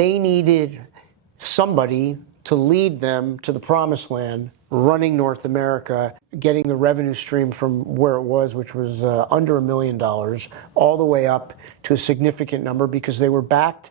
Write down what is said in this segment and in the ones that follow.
they needed somebody to lead them to the promised land, running North America, getting the revenue stream from where it was, which was under $1 million, all the way up to a significant number, because they were backed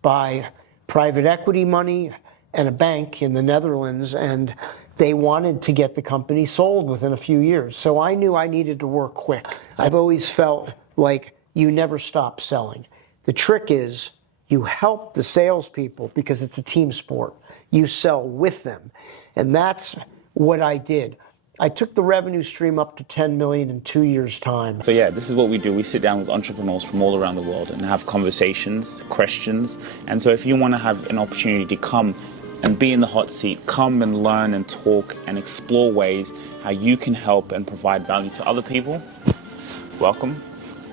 by private equity money and a bank in the Netherlands, and they wanted to get the company sold within a few years. So I knew I needed to work quick. I've always felt like you never stop selling. The trick is you help the salespeople because it's a team sport. You sell with them. And that's what I did. I took the revenue stream up to 10 million in 2 years' time. So yeah, this is what we do. We sit down with entrepreneurs from all around the world and have conversations, questions. And so if you want to have an opportunity to come and be in the hot seat, come and learn and talk and explore ways how you can help and provide value to other people, welcome,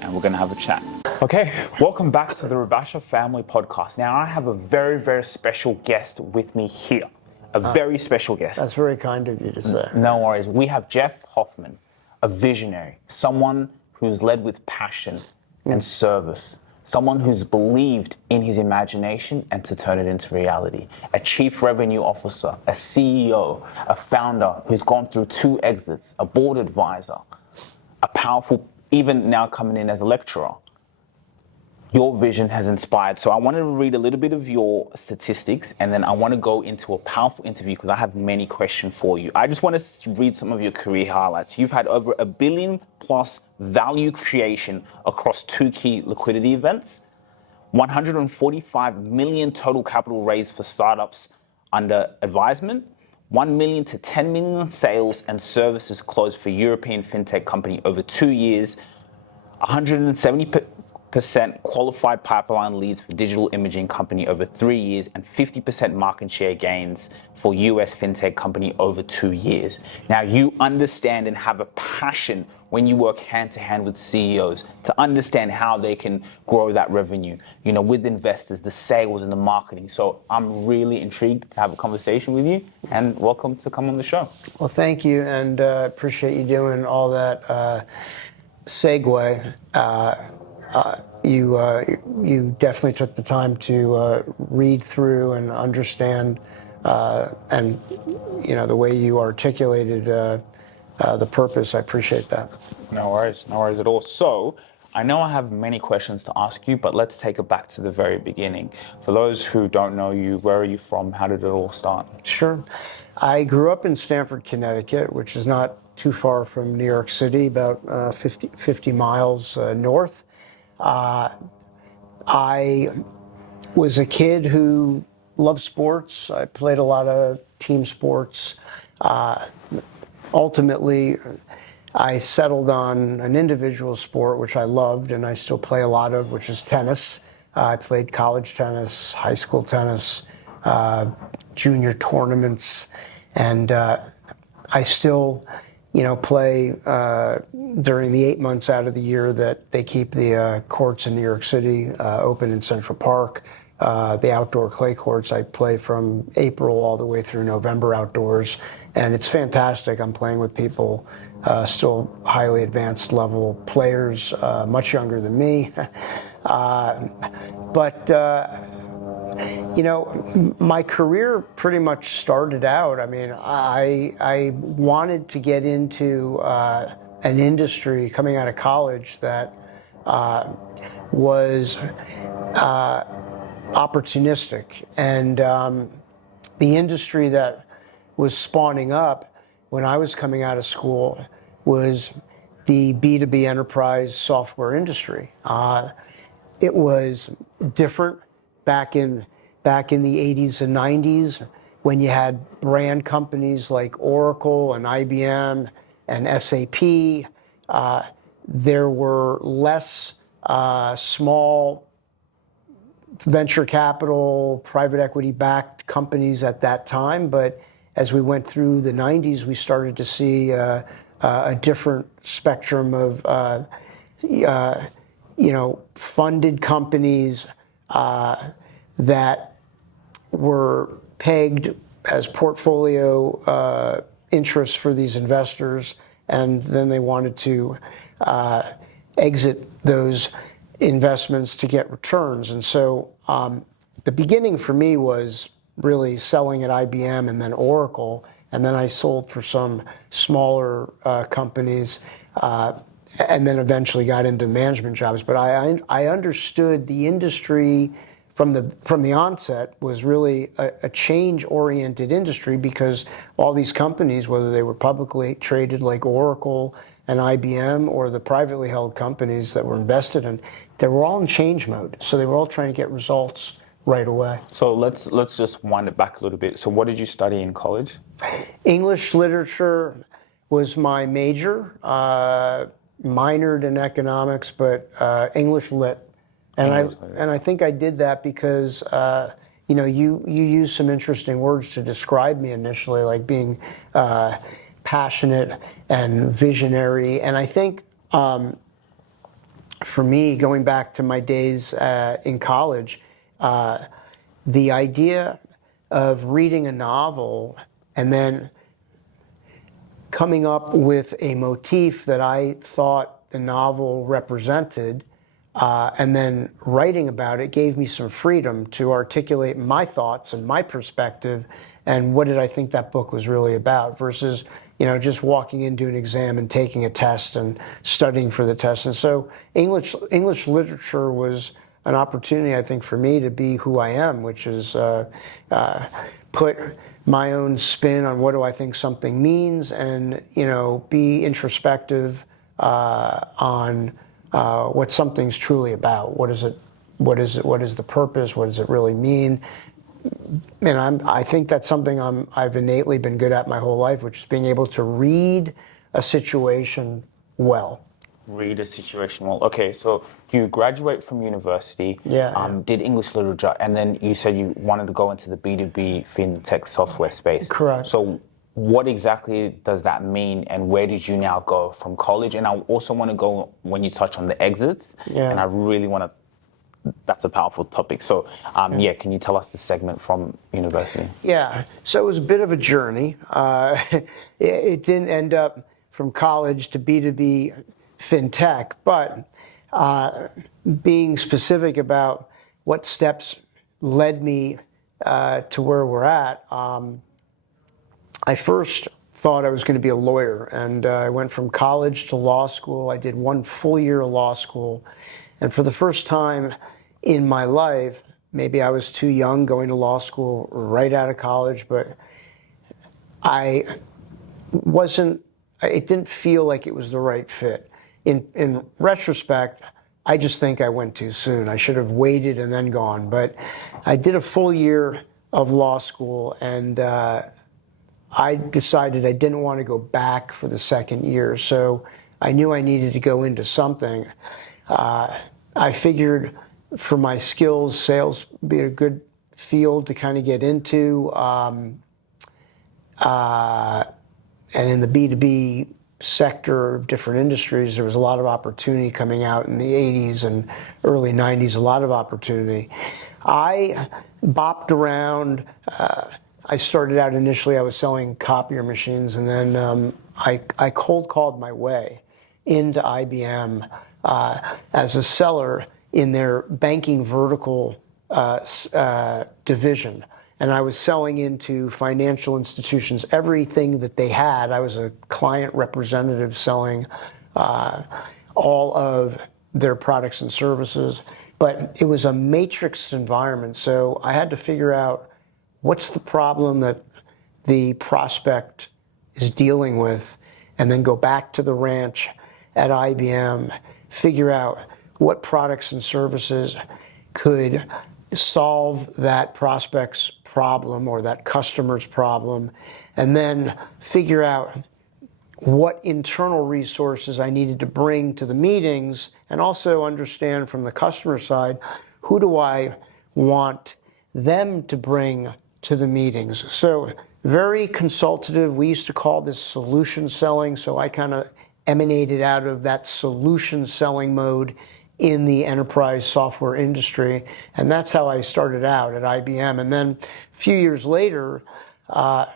and we're going to have a chat. Okay, welcome back to the Rabasha Family Podcast. Now I have a very, very special guest with me here. A very special guest. That's very kind of you to say. No worries. We have Jeff Hoffman, a visionary, someone who's led with passion and service, someone who's believed in his imagination and to turn it into reality. A chief revenue officer, a CEO, a founder who's gone through 2 exits, a board advisor, a powerful, even now coming in as a lecturer. Your vision has inspired. So I wanted to read a little bit of your statistics, and then I want to go into a powerful interview because I have many questions for you. I just want to read some of your career highlights. You've had over $1 billion plus value creation across 2 key liquidity events, 145 million total capital raised for startups under advisement, 1 million to 10 million sales and services closed for European fintech company over 2 years, 170% qualified pipeline leads for digital imaging company over 3 years, and 50% market share gains for US fintech company over 2 years. Now you understand and have a passion when you work hand to hand with CEOs to understand how they can grow that revenue, you know, with investors, the sales and the marketing. So I'm really intrigued to have a conversation with you, and welcome to come on the show. Well, thank you, and appreciate you doing all that segue. You definitely took the time to read through and understand, and you know, the way you articulated the purpose. I appreciate that. No worries at all. So I know I have many questions to ask you, but let's take it back to the very beginning. For those who don't know you, where are you from? How did it all start? Sure. I grew up in Stamford, Connecticut, which is not too far from New York City, about 50 miles north. I was a kid who loved sports. I played a lot of team sports. Ultimately, I settled on an individual sport, which I loved and I still play a lot of, which is tennis. I played college tennis, high school tennis, junior tournaments, and I still, you know, play during the 8 months out of the year that they keep the courts in New York City open in Central Park. The outdoor clay courts, I play from April all the way through November outdoors, and it's fantastic. I'm playing with people, still highly advanced level players, much younger than me. But you know, my career pretty much started out, I mean, I wanted to get into an industry coming out of college that was opportunistic. And the industry that was spawning up when I was coming out of school was the B2B enterprise software industry. It was different back in the 80s and 90s when you had brand companies like Oracle and IBM and SAP. There were less small venture capital, private equity backed companies at that time, but as we went through the 90s, we started to see a different spectrum of you know, funded companies that were pegged as portfolio interests for these investors, and then they wanted to exit those investments to get returns. And so the beginning for me was really selling at IBM and then Oracle, and then I sold for some smaller companies, and then eventually got into management jobs. But I understood the industry from the onset was really a change-oriented industry, because all these companies, whether they were publicly traded like Oracle and IBM, or the privately held companies that were invested in, they were all in change mode. So they were all trying to get results right away. So let's just wind it back a little bit. So what did you study in college? English literature was my major. Minored in economics, but English lit. And I think I did that because you used some interesting words to describe me initially, like being passionate and visionary. And I think for me, going back to my days in college, the idea of reading a novel and then coming up with a motif that I thought the novel represented, and then writing about it, gave me some freedom to articulate my thoughts and my perspective and what did I think that book was really about, versus just walking into an exam and taking a test and studying for the test. And so English literature was an opportunity, I think, for me to be who I am, which is put my own spin on what do I think something means, and be introspective on what something's truly about. What is it? What is the purpose? What does it really mean? And I think that's something I've innately been good at my whole life, which is being able to read a situation well. Read a situation well. Okay, so you graduate from university, did English literature, and then you said you wanted to go into the B2B fintech software space. Correct. So what exactly does that mean, and where did you now go from college? And I also want to go when you touch on the exits, and I really want to, that's a powerful topic. So can you tell us the segment from university? Yeah, so it was a bit of a journey. It didn't end up from college to B2B fintech, but being specific about what steps led me to where we're at, I first thought I was going to be a lawyer, and I went from college to law school. I did 1 full year of law school, and for the first time in my life, maybe I was too young going to law school right out of college, but it didn't feel like it was the right fit. In retrospect, I just think I went too soon. I should have waited and then gone. But I did a full year of law school, and I decided I didn't want to go back for the second year. So I knew I needed to go into something. I figured for my skills, sales would be a good field to kind of get into. And in the B2B sector of different industries, there was a lot of opportunity coming out in the 80s and early 90s, a lot of opportunity. I bopped around. I started out initially, I was selling copier machines, and then I cold called my way into IBM as a seller in their banking vertical division. And I was selling into financial institutions, everything that they had. I was a client representative selling all of their products and services. But it was a matrixed environment, so I had to figure out what's the problem that the prospect is dealing with, and then go back to the ranch at IBM, figure out what products and services could solve that prospect's problem or that customer's problem, and then figure out what internal resources I needed to bring to the meetings, and also understand from the customer side, who do I want them to bring to the meetings. So very consultative. We used to call this solution selling, so I kind of emanated out of that solution selling mode in the enterprise software industry, and that's how I started out at IBM. And then a few years later, a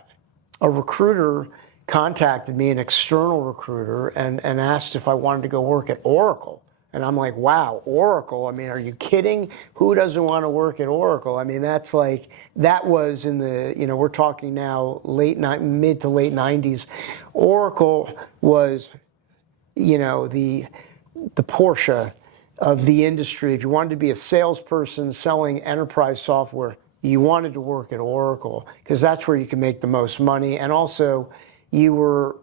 recruiter contacted me, an external recruiter, and asked if I wanted to go work at Oracle. And I'm like, wow, Oracle? I mean, are you kidding? Who doesn't want to work at Oracle? I mean, that was in the, we're talking now mid to late 90s. Oracle was, the Porsche of the industry. If you wanted to be a salesperson selling enterprise software, you wanted to work at Oracle because that's where you can make the most money. And also, you were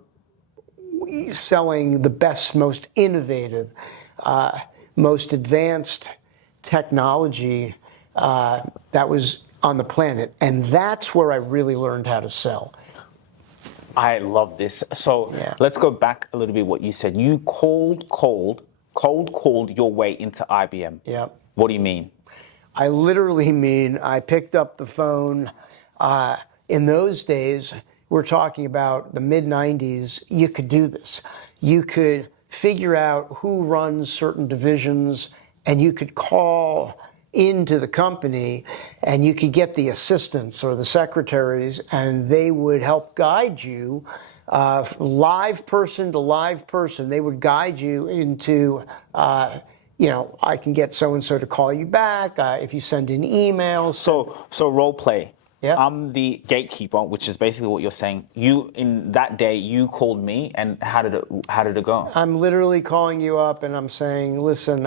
selling the best, most innovative, most advanced technology that was on the planet. And that's where I really learned how to sell. I love this. So let's go back a little bit what you said. You cold called your way into IBM. Yep. What do you mean? I literally mean I picked up the phone. In those days, we're talking about the mid-90s, you could do this. You could figure out who runs certain divisions, and you could call into the company, and you could get the assistants or the secretaries, and they would help guide you, live person to live person. They would guide you into, I can get so-and-so to call you back if you send an email. So role play. Yeah. I'm the gatekeeper, which is basically what you're saying. You, in that day, you called me, and how did it go? I'm literally calling you up, and I'm saying, listen,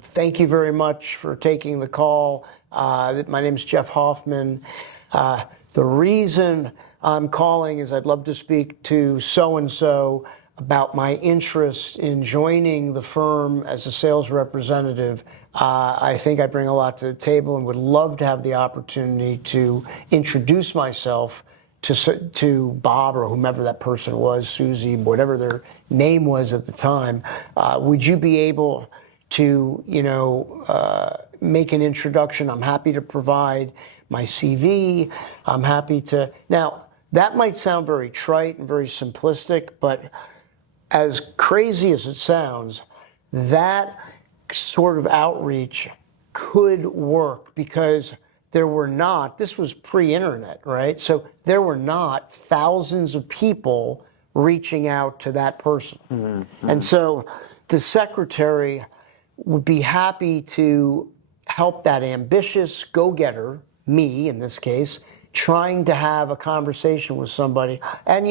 thank you very much for taking the call. My name's Jeff Hoffman. The reason I'm calling is I'd love to speak to so-and-so about my interest in joining the firm as a sales representative. I think I bring a lot to the table and would love to have the opportunity to introduce myself to Bob or whomever that person was, Susie, whatever their name was at the time. Would you be able to, make an introduction? I'm happy to provide my CV. I'm happy to. Now, that might sound very trite and very simplistic, but as crazy as it sounds, that sort of outreach could work because there were not, this was pre-internet, right? So there were not thousands of people reaching out to that person. Mm-hmm. And so the secretary would be happy to help that ambitious go-getter, me in this case, trying to have a conversation with somebody. And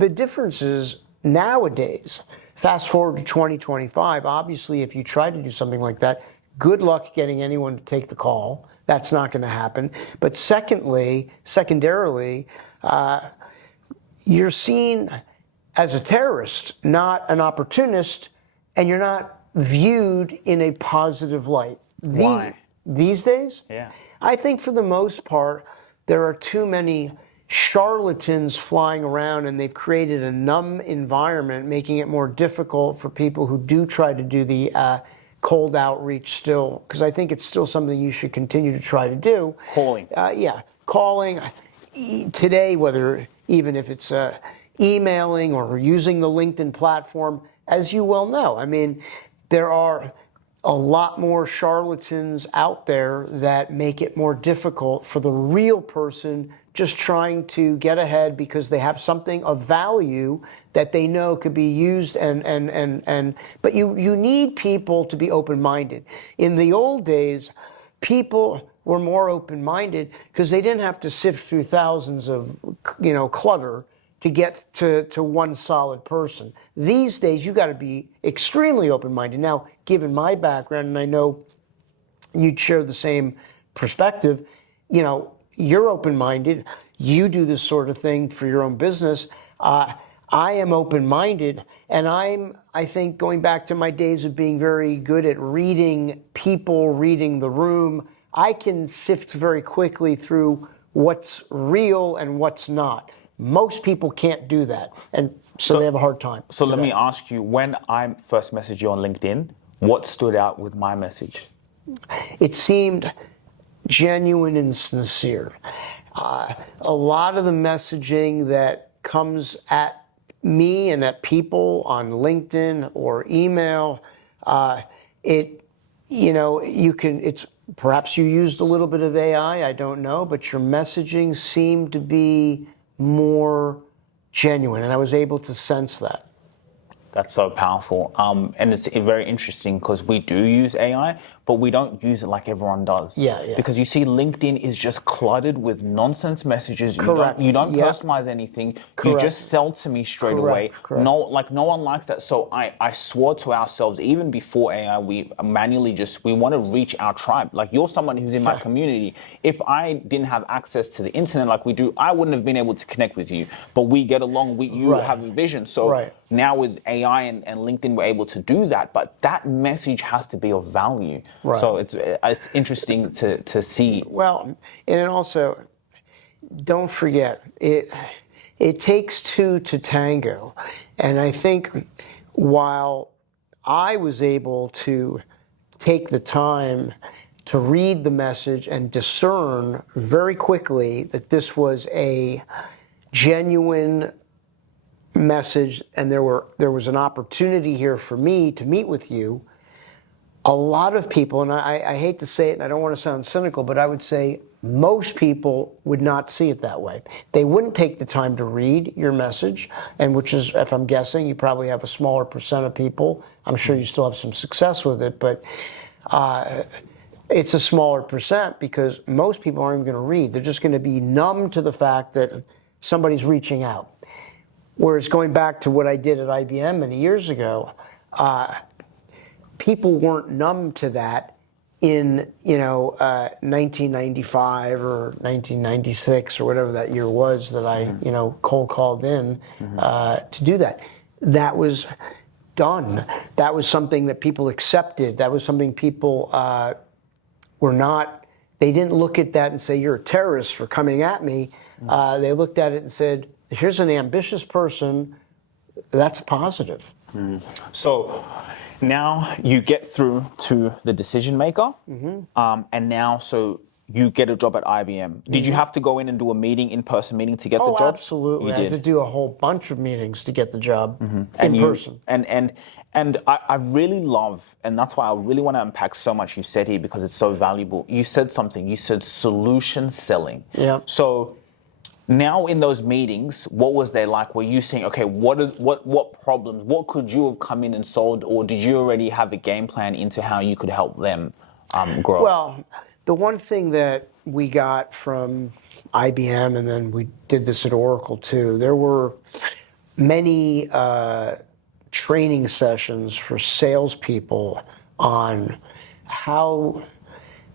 the difference is nowadays, fast forward to 2025, obviously if you try to do something like that, good luck getting anyone to take the call. That's not going to happen. But secondarily, you're seen as a terrorist, not an opportunist, and you're not viewed in a positive light. Why? These days? Yeah. I think for the most part, there are too many charlatans flying around, and they've created a numb environment, making it more difficult for people who do try to do the cold outreach still, because I think it's still something you should continue to try to do. Calling. Calling. Today, whether even if it's emailing or using the LinkedIn platform, as you well know, I mean, there are a lot more charlatans out there that make it more difficult for the real person just trying to get ahead because they have something of value that they know could be used but you need people to be open-minded. In the old days, people were more open-minded because they didn't have to sift through thousands of clutter to get to one solid person. These days, you got to be extremely open-minded. Now, given my background, and I know you'd share the same perspective, you're open-minded. You do this sort of thing for your own business. I am open-minded, and I think, going back to my days of being very good at reading people, reading the room, I can sift very quickly through what's real and what's not. Most people can't do that, and so they have a hard time. So let me ask you, when I first messaged you on LinkedIn, what stood out with my message? It seemed genuine and sincere. A lot of the messaging that comes at me and at people on LinkedIn or email, perhaps you used a little bit of AI, I don't know, but your messaging seemed to be more genuine, and I was able to sense that. That's so powerful. And it's very interesting because we do use AI, but we don't use it like everyone does. Yeah. Because you see LinkedIn is just cluttered with nonsense messages. Correct. You don't Yep. personalize anything. Correct. You just sell to me straight Correct. away. Correct. No one likes that. So I swore to ourselves, even before AI, we manually we want to reach our tribe. Like, you're someone who's in my community. If I didn't have access to the internet like we do, I wouldn't have been able to connect with you. But we get along. You have a vision. So now with AI and LinkedIn, we're able to do that. But that message has to be of value. Right. So it's interesting to see. Well, and also, don't forget, it takes two to tango. And I think while I was able to take the time to read the message and discern very quickly that this was a genuine message and there was an opportunity here for me to meet with you, a lot of people, and I hate to say it and I don't want to sound cynical, but I would say most people would not see it that way. They wouldn't take the time to read your message, and which is, if I'm guessing, you probably have a smaller percent of people. I'm sure you still have some success with it, but it's a smaller percent because most people aren't even going to read. They're just going to be numb to the fact that somebody's reaching out. Whereas going back to what I did at IBM many years ago, people weren't numb to that in 1995 or 1996 or whatever that year was that I cold called in to do that. That was done. That was something that people accepted. That was something people were not. They didn't look at that and say, "You're a terrorist for coming at me." They looked at it and said, "Here's an ambitious person. That's a positive." So now you get through to the decision maker, and now so you get a job at IBM. Did you have to go in and do a in-person meeting to get the job? Oh, absolutely. I had to do a whole bunch of meetings to get the job in person. And I really love, and that's why I really want to unpack so much you said here because it's so valuable. You said something. You said solution selling. Yeah. So now in those meetings, what was they like? Were you saying, okay, what problems, what could you have come in and solved, or did you already have a game plan into how you could help them grow? Well, the one thing that we got from IBM, and then we did this at Oracle too, there were many training sessions for salespeople on how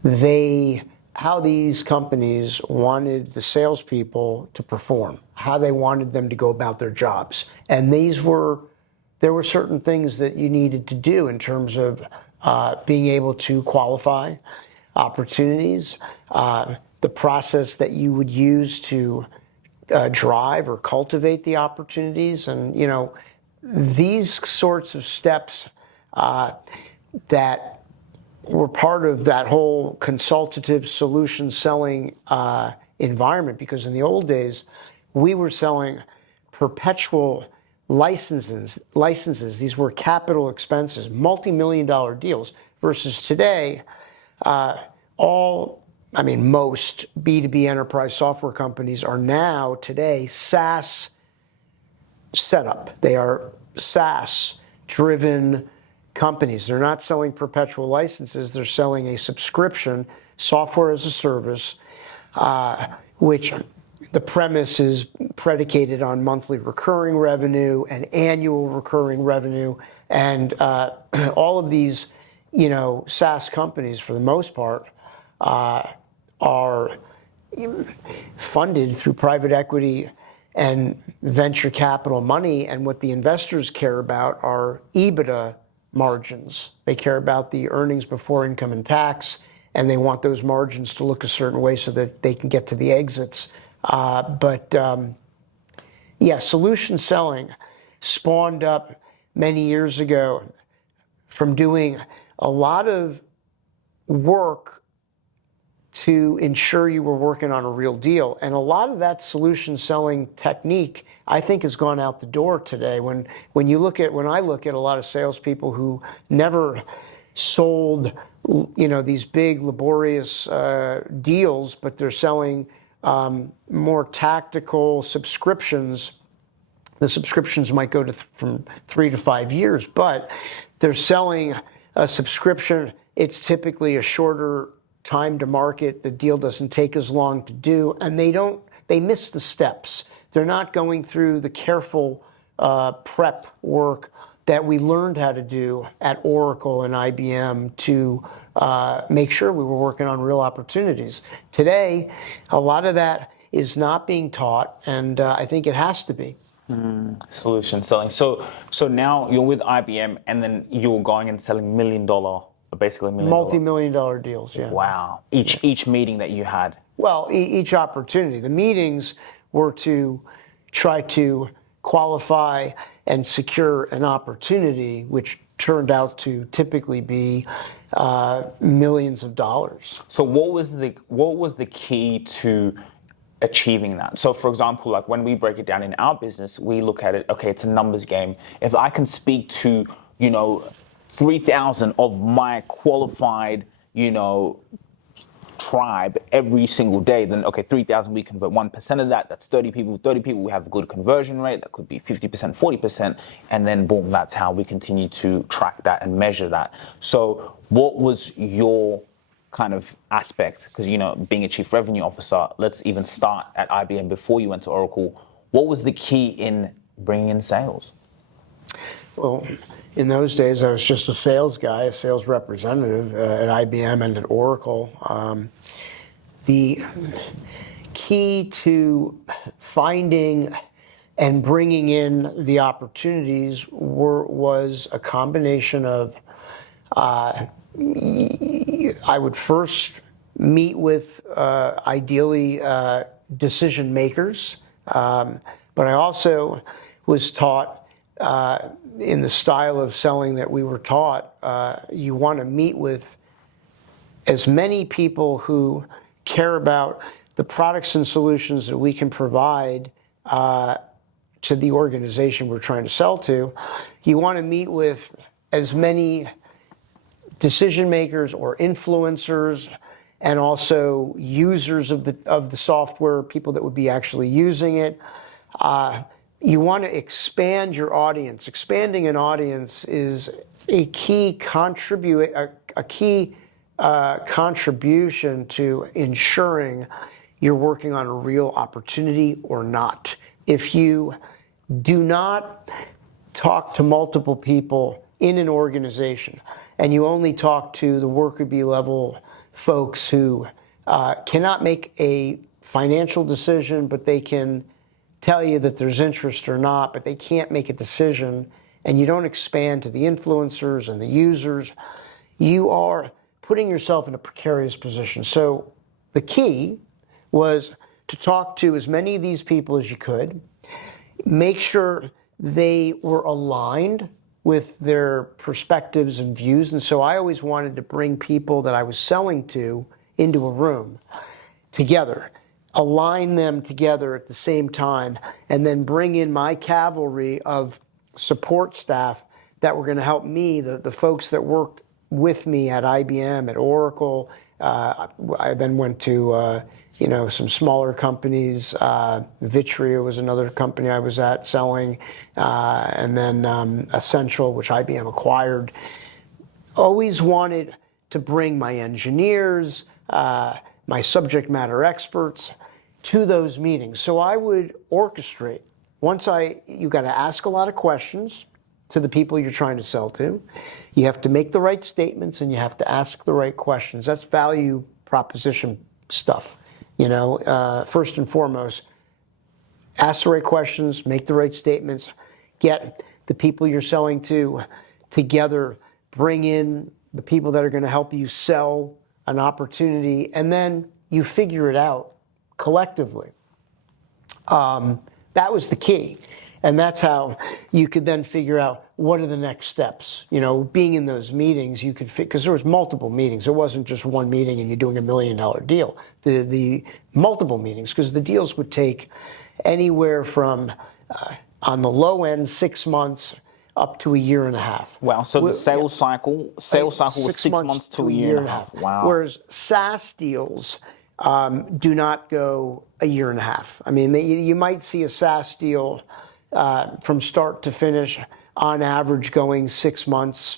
these companies wanted the salespeople to perform, how they wanted them to go about their jobs. And there were certain things that you needed to do in terms of being able to qualify opportunities, the process that you would use to drive or cultivate the opportunities. And, these sorts of steps that were part of that whole consultative solution selling environment, because in the old days, we were selling perpetual licenses. These were capital expenses, multi-million-dollar deals, versus today, most B2B enterprise software companies are now today SaaS setup. They are SaaS-driven companies. They're not selling perpetual licenses. They're selling a subscription, software as a service, which the premise is predicated on monthly recurring revenue and annual recurring revenue. And all of these, SaaS companies, for the most part, are funded through private equity and venture capital money. And what the investors care about are EBITDA margins. They care about the earnings before income and tax, and they want those margins to look a certain way so that they can get to the exits. Solution selling spawned up many years ago from doing a lot of work to ensure you were working on a real deal. And a lot of that solution selling technique, I think, has gone out the door today. When I look at a lot of salespeople who never sold, these big laborious deals, but they're selling more tactical subscriptions The subscriptions might go to from 3 to 5 years, but they're selling a subscription. It's typically a shorter time to market. The deal doesn't take as long to do, and they miss the steps. They're not going through the careful prep work that we learned how to do at Oracle and IBM to make sure we were working on real opportunities. Today, a lot of that is not being taught, and I think it has to be. Solution selling. So now you're with IBM, and then you're going and selling basically $1 million. Multi-million-dollar deals, yeah. Wow. Each meeting that you had. Well, each opportunity. The meetings were to try to qualify and secure an opportunity, which turned out to typically be millions of dollars. So what was the key to achieving that? So for example, like when we break it down in our business, we look at it, okay, it's a numbers game. If I can speak to, 3,000 of my qualified, tribe every single day, then okay, 3,000, we convert 1% of that. That's 30 people. 30 people, we have a good conversion rate. That could be 50%, 40%. And then boom, that's how we continue to track that and measure that. So what was your kind of aspect? Because, being a chief revenue officer, let's even start at IBM before you went to Oracle. What was the key in bringing in sales? Well, in those days, I was just a sales guy, a sales representative at IBM and at Oracle. The key to finding and bringing in the opportunities was a combination of I would first meet with ideally decision makers, but I also was taught in the style of selling that we were taught, you want to meet with as many people who care about the products and solutions that we can provide to the organization we're trying to sell to. You want to meet with as many decision makers or influencers and also users of the software, people that would be actually using it. You want to expand your audience. Expanding an audience is a key contribution to ensuring you're working on a real opportunity or not. If you do not talk to multiple people in an organization and you only talk to the worker bee level folks who cannot make a financial decision, but they can tell you that there's interest or not, but they can't make a decision, and you don't expand to the influencers and the users, you are putting yourself in a precarious position. So the key was to talk to as many of these people as you could, make sure they were aligned with their perspectives and views. And so I always wanted to bring people that I was selling to into a room together, align them together at the same time, and then bring in my cavalry of support staff that were going to help me, the folks that worked with me at IBM, at Oracle. I then went to some smaller companies. Vitria was another company I was at selling, and then Essential, which IBM acquired. Always wanted to bring my engineers, my subject matter experts to those meetings. So I would orchestrate. You got to ask a lot of questions to the people you're trying to sell to. You have to make the right statements and you have to ask the right questions. That's value proposition stuff. First and foremost, ask the right questions, make the right statements, get the people you're selling to together, bring in the people that are going to help you sell an opportunity, and then you figure it out collectively. That was the key. And that's how you could then figure out what are the next steps. Being in those meetings, you could because there was multiple meetings. It wasn't just one meeting and you're doing $1 million deal. The multiple meetings, because the deals would take anywhere from, on the low end, 6 months up to 1.5 years. Wow. So the sales cycle was 6 months to a year and a half. Wow. Whereas SaaS deals do not go 1.5 years. I mean, you might see a SaaS deal from start to finish, on average going 6 months.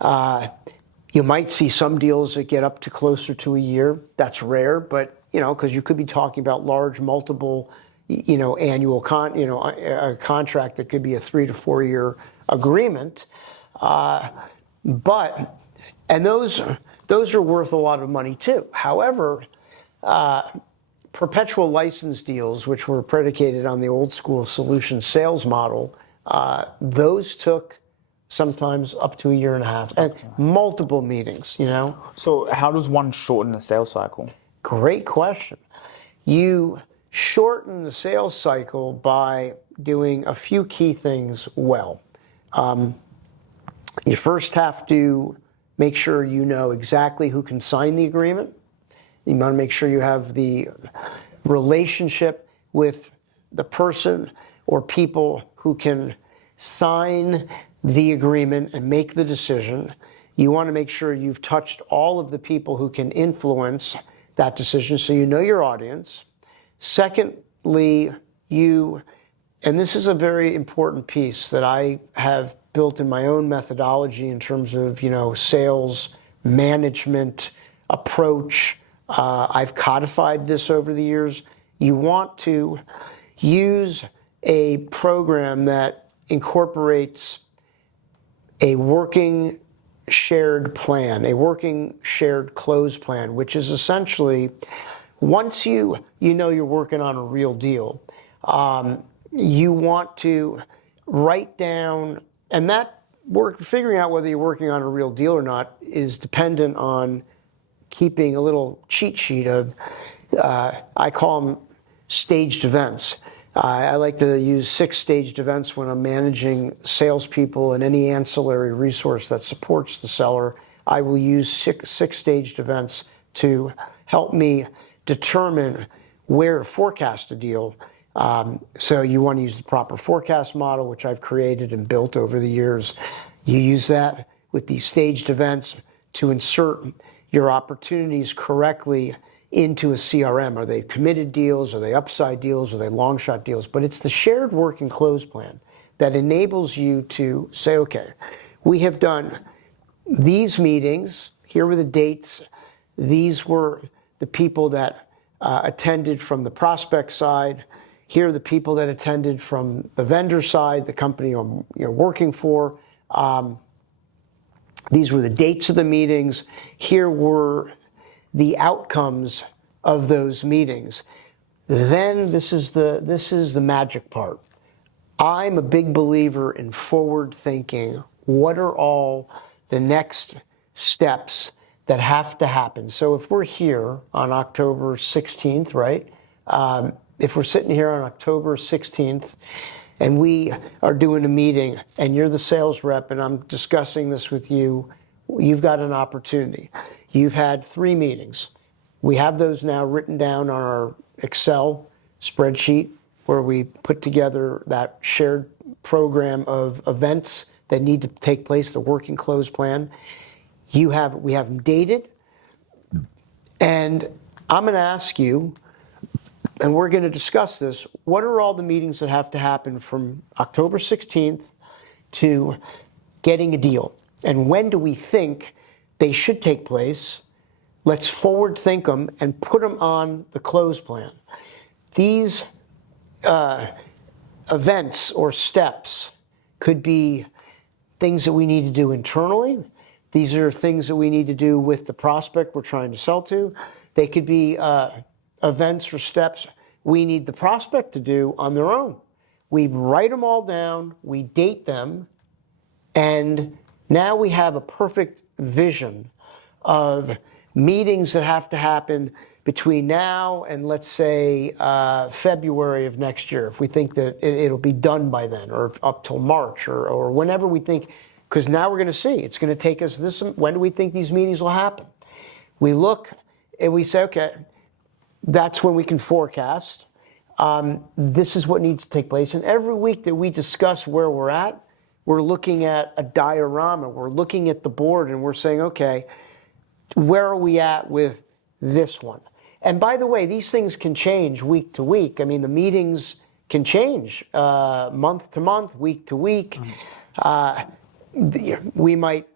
You might see some deals that get up to closer to a year. That's rare, but because you could be talking about large multiple, annual a contract that could be a 3 to 4 year agreement. And those are worth a lot of money too. However, perpetual license deals, which were predicated on the old school solution sales model, those took sometimes up to a year and a half and multiple meetings, So how does one shorten the sales cycle? Great question. You shorten the sales cycle by doing a few key things well. You first have to make sure you know exactly who can sign the agreement. You want to make sure you have the relationship with the person or people who can sign the agreement and make the decision. You want to make sure you've touched all of the people who can influence that decision, so you know your audience. Secondly, and this is a very important piece that I have built in my own methodology in terms of, sales management approach. I've codified this over the years. You want to use a program that incorporates a working shared plan, a working shared close plan, which is essentially, once you know you're working on a real deal, you want to write down, and that figuring out whether you're working on a real deal or not is dependent on keeping a little cheat sheet of, I call them staged events. I like to use 6 staged events when I'm managing salespeople and any ancillary resource that supports the seller. I will use six staged events to help me determine where to forecast a deal. So you want to use the proper forecast model, which I've created and built over the years. You use that with these staged events to insert your opportunities correctly into a CRM. Are they committed deals? Are they upside deals? Are they long shot deals? But it's the shared working close plan that enables you to say, okay, we have done these meetings. Here were the dates. These were the people that attended from the prospect side. Here are the people that attended from the vendor side, the company you're working for. These were the dates of the meetings. Here were the outcomes of those meetings. Then this is the magic part. I'm a big believer in forward thinking. What are all the next steps that have to happen? So if we're here on October 16th, right? If we're sitting here on October 16th and we are doing a meeting and you're the sales rep and I'm discussing this with you, you've got an opportunity. You've had 3 meetings. We have those now written down on our Excel spreadsheet where we put together that shared program of events that need to take place, the working close plan. We have them dated, and I'm going to ask you, and we're going to discuss this, what are all the meetings that have to happen from October 16th to getting a deal? And when do we think they should take place? Let's forward think them and put them on the close plan. These events or steps could be things that we need to do internally. These are things that we need to do with the prospect we're trying to sell to. They could be events or steps we need the prospect to do on their own. We write them all down, we date them, and now we have a perfect vision of meetings that have to happen between now and, let's say, February of next year, if we think that it'll be done by then, or up till March, or whenever we think, because now we're going to see, it's going to take us this, when do we think these meetings will happen? We look and we say, okay, that's when we can forecast. This is what needs to take place. And every week that we discuss where we're at, we're looking at a diorama, we're looking at the board, and we're saying, okay, where are we at with this one? And by the way, these things can change week to week. I mean, the meetings can change month to month, week to week. We might,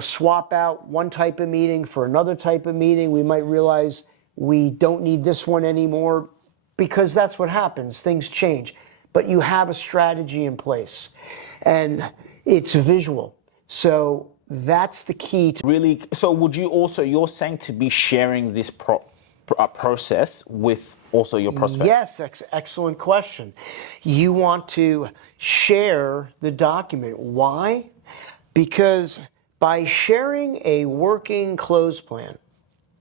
swap out one type of meeting for another type of meeting. We might realize we don't need this one anymore because that's what happens. Things change. But you have a strategy in place and it's visual. So that's the key to Really, so would you also, you're saying to be sharing this process with also your prospects? Yes, excellent question. You want to share the document. Why? Because by sharing a working close plan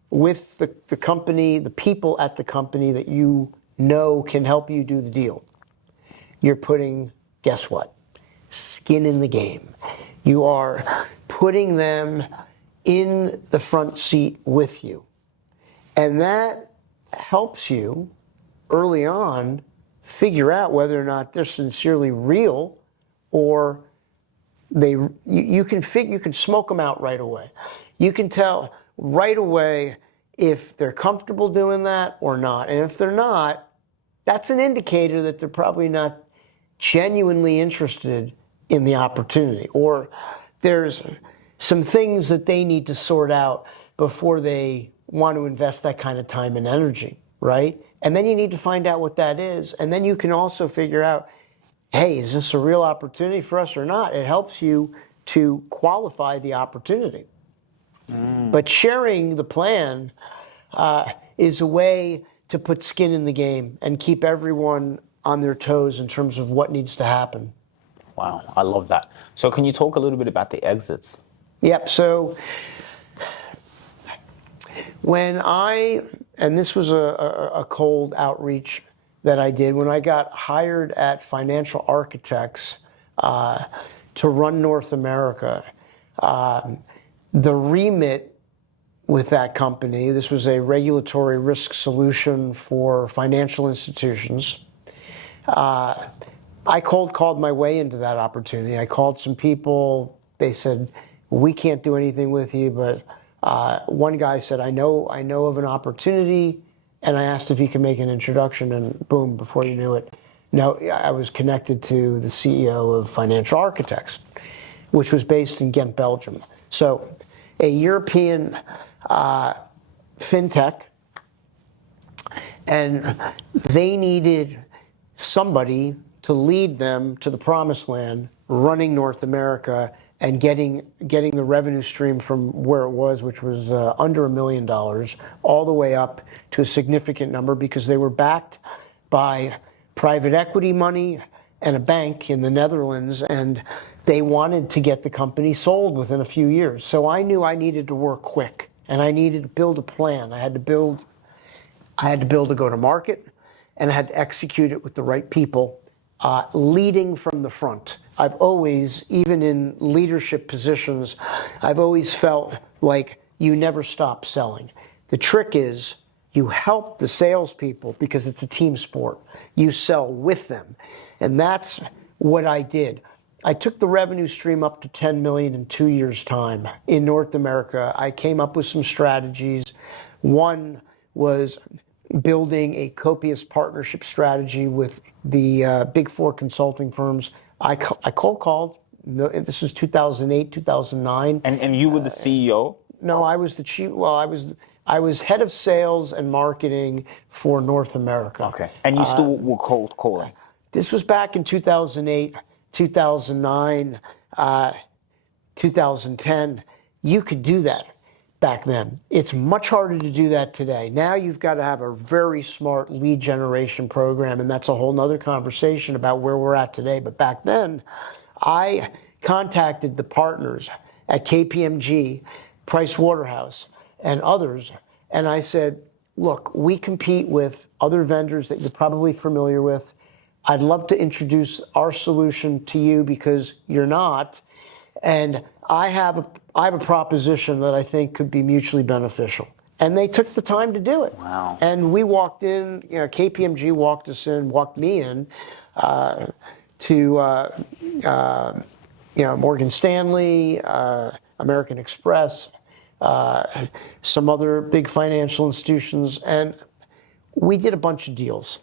with the company, the people at the company that you know can help you do the deal, you're putting, guess what? Skin in the game. You are putting them in the front seat with you. And that helps you early on figure out whether or not they're sincerely real or you can smoke them out right away. You can tell right away if they're comfortable doing that or not. And if they're not, that's an indicator that they're probably not genuinely interested in the opportunity, or there's some things that they need to sort out before they want to invest that kind of time and energy, right? And then you need to find out what that is. And then you can also figure out, hey, is this a real opportunity for us or not? It helps you to qualify the opportunity. But sharing the plan is a way to put skin in the game and keep everyone on their toes in terms of what needs to happen. Wow, I love that. So can you talk a little bit about the exits? Yep, so and this was a cold outreach that I did, when I got hired at Financial Architects to run North America, the remit with that company, this was a regulatory risk solution for financial institutions. I cold called my way into that opportunity. I called some people. They said, we can't do anything with you, but one guy said, I know of an opportunity, and I asked if he could make an introduction, and boom, before you knew it, I was connected to the CEO of Financial Architects, which was based in Ghent, Belgium. So a European fintech, and they needed somebody to lead them to the promised land, running North America and getting the revenue stream from where it was, which was under $1 million, all the way up to a significant number, because they were backed by private equity money and a bank in the Netherlands, and they wanted to get the company sold within a few years. So I knew I needed to work quick, and I needed to build a plan. I had to build a go-to-market, and I had to execute it with the right people, leading from the front. I've always, even in leadership positions, I've always felt like you never stop selling. The trick is you help the salespeople because it's a team sport. You sell with them. And that's what I did. I took the revenue stream up to 10 million in 2 years' time in North America. I came up with some strategies. One was building a copious partnership strategy with the Big Four consulting firms. I cold called. This was 2008, 2009. And you were the CEO? No, I was the chief. Well, I was head of sales and marketing for North America. Okay. And you still were cold calling? This was back in 2008, 2009, 2010. You could do that back then. It's much harder to do that today. Now you've got to have a very smart lead generation program, and that's a whole nother conversation about where we're at today. But back then, I contacted the partners at KPMG, Price Waterhouse, and others, and I said, look, we compete with other vendors that you're probably familiar with. I'd love to introduce our solution to you because you're not, and I have a proposition that I think could be mutually beneficial. And they took the time to do it. Wow. And we walked in, KPMG walked me in to Morgan Stanley, American Express, some other big financial institutions, and we did a bunch of deals.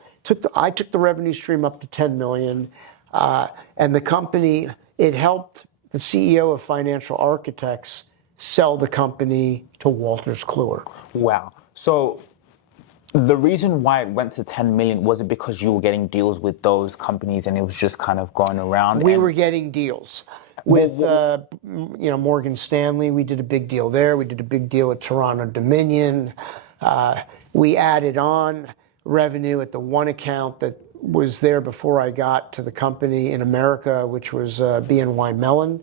I took the revenue stream up to 10 million, and the company, it helped the CEO of Financial Architects sell the company to Wolters Kluwer. Wow. So the reason why it went to 10 million, was it because you were getting deals with those companies and it was just kind of going around? We were getting deals with, Morgan Stanley. We did a big deal there. We did a big deal with Toronto Dominion. We added on revenue at the one account that was there before I got to the company in America, which was BNY Mellon.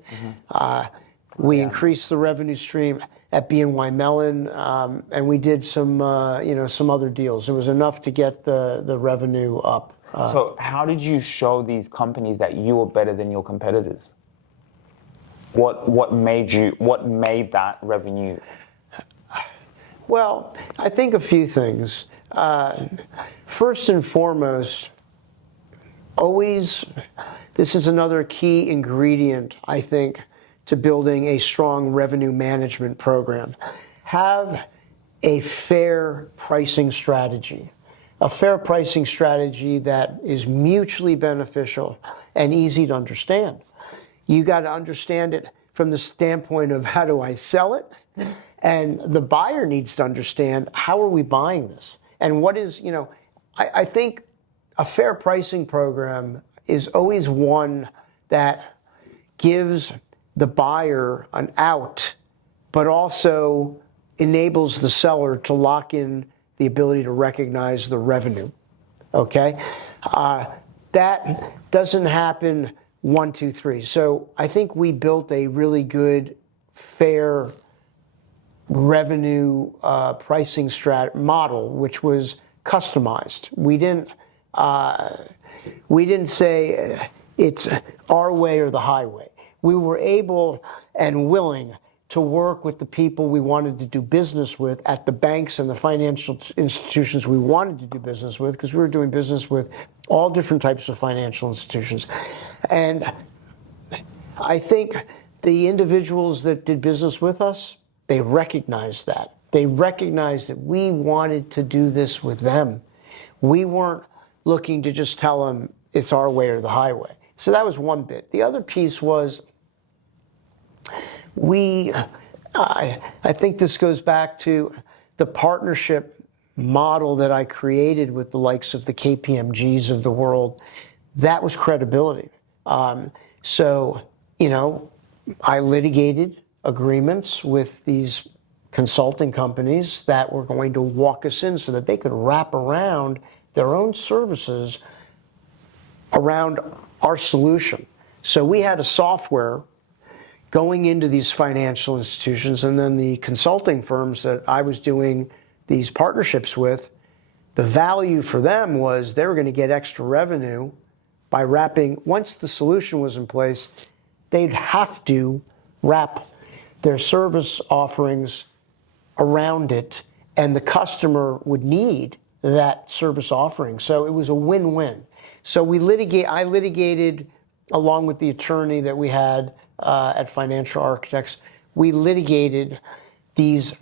We increased the revenue stream at BNY Mellon, and we did some other deals. It was enough to get the revenue up. So how did you show these companies that you were better than your competitors? What made that revenue? Well, I think a few things. First and foremost, this is another key ingredient, I think, to building a strong revenue management program. Have a fair pricing strategy. A fair pricing strategy that is mutually beneficial and easy to understand. You got to understand it from the standpoint of how do I sell it? And the buyer needs to understand, how are we buying this? And what is, I think a fair pricing program is always one that gives the buyer an out, but also enables the seller to lock in the ability to recognize the revenue, okay? That doesn't happen 1, 2, 3. So I think we built a really good, fair revenue pricing model, which was customized. We didn't say it's our way or the highway. We were able and willing to work with the people we wanted to do business with at the banks and the financial institutions we wanted to do business with, because we were doing business with all different types of financial institutions. And I think the individuals that did business with us, they recognized that. They recognized that we wanted to do this with them. We weren't looking to just tell them it's our way or the highway. So that was one bit. The other piece was, I think this goes back to the partnership model that I created with the likes of the KPMGs of the world. That was credibility. So, I litigated agreements with these consulting companies that were going to walk us in so that they could wrap around their own services around our solution. So we had a software going into these financial institutions, and then the consulting firms that I was doing these partnerships with, the value for them was they were going to get extra revenue by wrapping, once the solution was in place, they'd have to wrap their service offerings around it, and the customer would need that service offering. So it was a win-win. So I litigated along with the attorney that we had at Financial Architects. We litigated these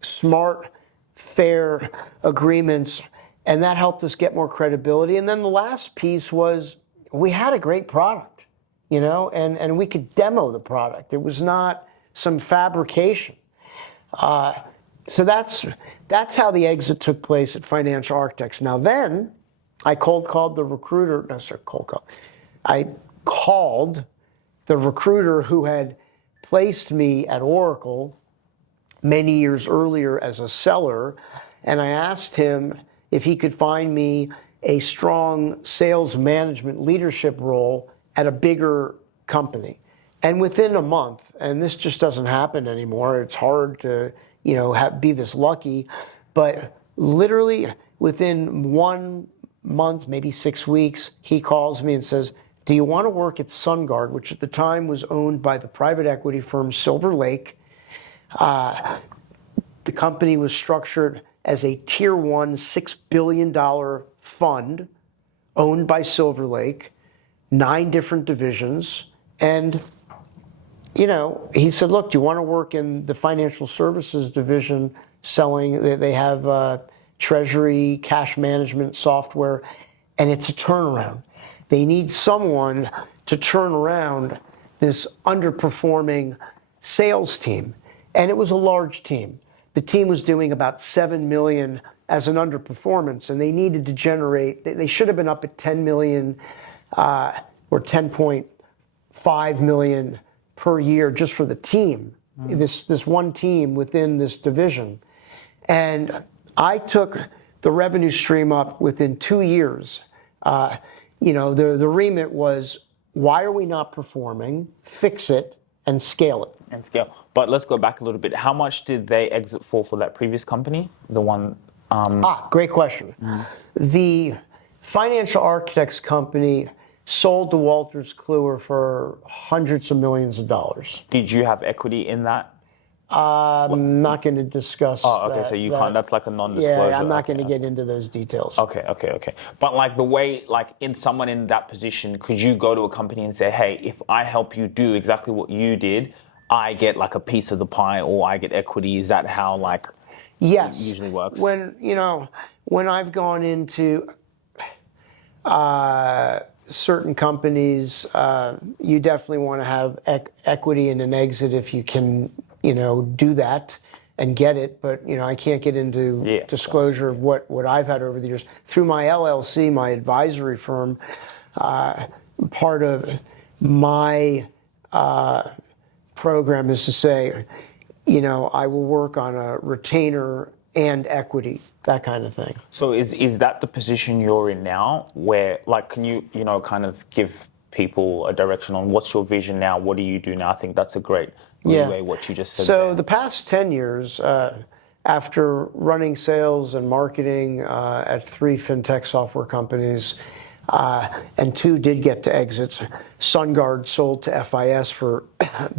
smart, fair agreements, and that helped us get more credibility. And then the last piece was, we had a great product, and we could demo the product. It was not some fabrication. So that's how the exit took place at Financial Architects. Now then, I called the recruiter. No, sorry, cold call. I called the recruiter who had placed me at Oracle many years earlier as a seller, and I asked him if he could find me a strong sales management leadership role at a bigger company. And within a month, and this just doesn't happen anymore, it's hard to be this lucky, but literally within 1 month, maybe 6 weeks, he calls me and says, do you want to work at SunGard, which at the time was owned by the private equity firm Silver Lake. The company was structured as a tier 1 $6 billion fund owned by Silver Lake, 9 different divisions. And, he said, look, do you want to work in the financial services division selling, they have treasury, cash management software. and it's a turnaround. They need someone to turn around this underperforming sales team. And it was a large team. The team was doing about 7 million as an underperformance, and they needed to generate, they should have been up at 10 million or 10.5 million per year just for the team, this one team within this division. And I took the revenue stream up within 2 years. The remit was, why are we not performing? Fix it and scale it. And scale. But let's go back a little bit. How much did they exit for that previous company? The one. Great question. The financial architects company sold to Wolters Kluwer for hundreds of millions of dollars. Did you have equity in that? I'm not going to discuss. Oh, okay. So you can't. That's like a non-disclosure. Yeah, I'm not going to get into those details. Okay. But like the way, like in someone in that position, could you go to a company and say, hey, if I help you do exactly what you did, I get like a piece of the pie, or I get equity? Is that how like yes. it usually works? When I've gone into certain companies, you definitely want to have equity in an exit if you can, do that and get it. But I can't get into disclosure of what I've had over the years through my LLC, my advisory firm. Part of my program is to say, I will work on a retainer and equity, that kind of thing. So is that the position you're in now, where like, can you, kind of give people a direction on what's your vision now? What do you do now? I think that's a great leeway, what you just said. So there. the past 10 years, after running sales and marketing at 3 fintech software companies, and 2 did get to exits. SunGard sold to FIS for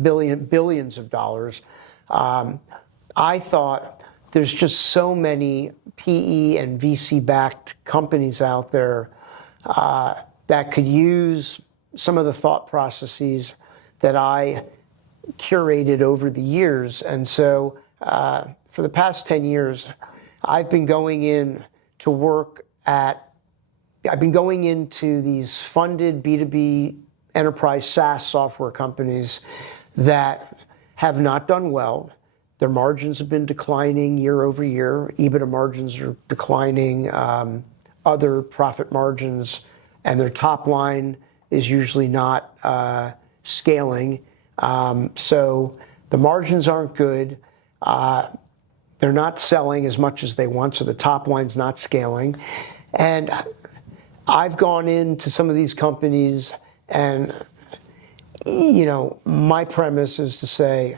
billions of dollars. I thought there's just so many PE and VC-backed companies out there that could use some of the thought processes that I curated over the years. And so for the past 10 years, I've been going in to work I've been going into these funded B2B enterprise SaaS software companies that have not done well. Their margins have been declining year over year. EBITDA margins are declining, other profit margins, and their top line is usually not scaling. So the margins aren't good. They're not selling as much as they want, so the top line's not scaling. And I've gone into some of these companies and, my premise is to say,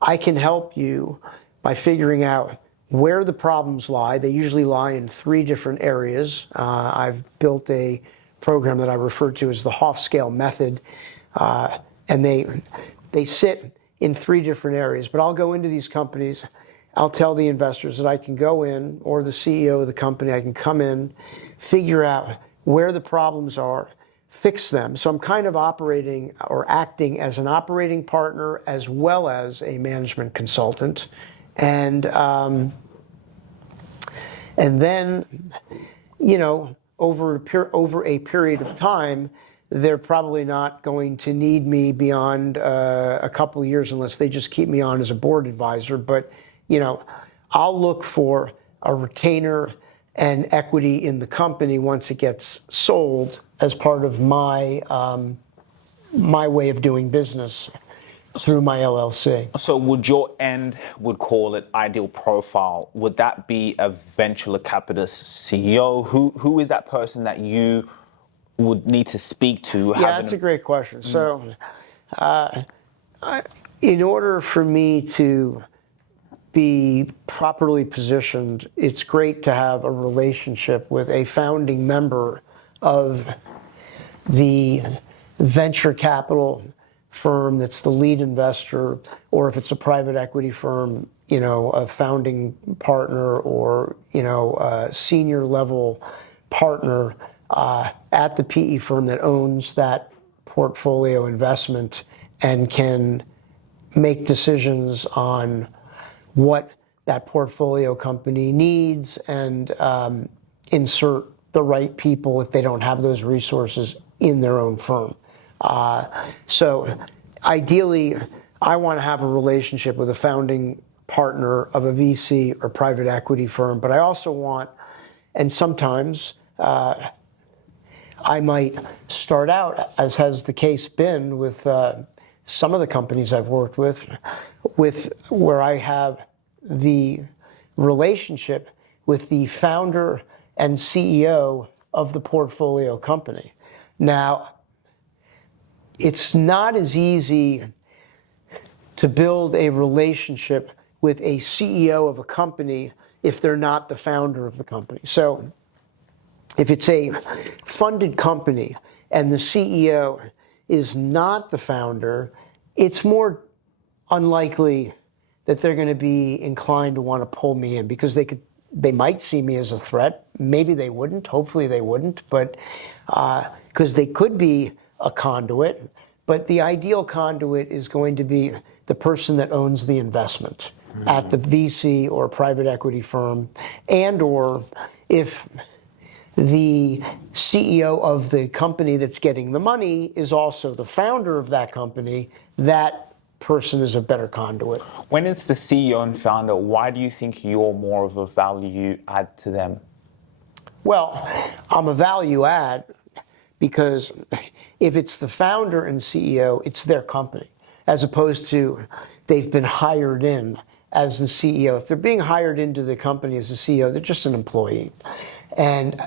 I can help you by figuring out where the problems lie. They usually lie in 3 different areas. I've built a program that I refer to as the Hoff scale method, and they sit in 3 different areas. But I'll go into these companies, I'll tell the investors that I can go in, or the CEO of the company, I can come in, figure out where the problems are, fix them. So I'm kind of operating or acting as an operating partner as well as a management consultant. And then, over a period of time, they're probably not going to need me beyond a couple of years unless they just keep me on as a board advisor. But, I'll look for a retainer and equity in the company once it gets sold as part of my my way of doing business through my LLC. So would your end, would call it ideal profile, would that be a venture capitalist CEO? Who is that person that you would need to speak to? Yeah, that's a great question. So in order for me to be properly positioned, it's great to have a relationship with a founding member of the venture capital firm that's the lead investor, or if it's a private equity firm, a founding partner or, a senior level partner at the PE firm that owns that portfolio investment and can make decisions on what that portfolio company needs and insert the right people if they don't have those resources in their own firm. So ideally, I want to have a relationship with a founding partner of a VC or private equity firm, but I also want, and sometimes I might start out, as has the case been with some of the companies I've worked with where I have the relationship with the founder and CEO of the portfolio company. Now, it's not as easy to build a relationship with a CEO of a company if they're not the founder of the company. So if it's a funded company and the CEO is not the founder, it's more unlikely that they're going to be inclined to want to pull me in, because they might see me as a threat. Maybe they wouldn't. Hopefully they wouldn't. But because they could be a conduit. But the ideal conduit is going to be the person that owns the investment at the VC or private equity firm, and or if the CEO of the company that's getting the money is also the founder of that company, that person is a better conduit. When it's the CEO and founder, why do you think you're more of a value add to them? Well, I'm a value add because if it's the founder and CEO, it's their company, as opposed to they've been hired in as the CEO. If they're being hired into the company as the CEO, they're just an employee. And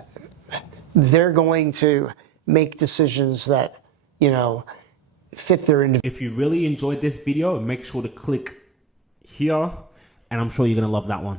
they're going to make decisions that, fit their individual. If you really enjoyed this video, make sure to click here, and I'm sure you're going to love that one.